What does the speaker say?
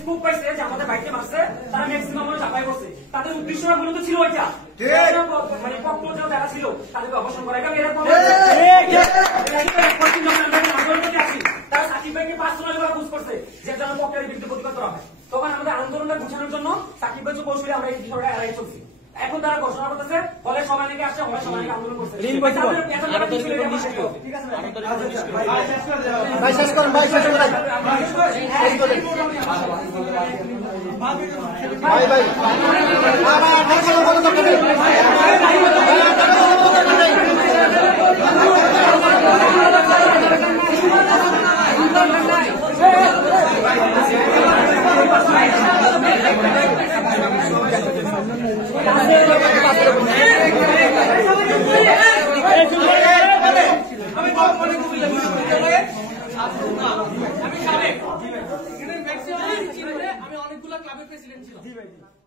Scoop পাইছে যে আমাদের বাইকে মারছে, তারা ম্যাক্সিমাম চাপাই করছে। তাদের উদ্দেশ্যটা মূলত ছিল ওইটা, মানে পক্ষ যারা ছিল তাদেরকে অবসান করা। তারা সাকিব ভাইকে পার্সোনালি বুঝ করছে যে যেন পক্ষের বিরুদ্ধে প্রতিবাদ করা হয়। তখন আমাদের আন্দোলনটা গুছানোর জন্য সাকিব ভাই কৌশলে আমরা এই বিষয়টা এড়াই চলছি। এখন তারা ঘোষণা করতেছে হলে সবাই নাকি আসছে, হলে সবাই নাকি আন্দোলন করছে। আমি অনেকগুলো ক্লাবের প্রেসিডেন্ট ছিলাম।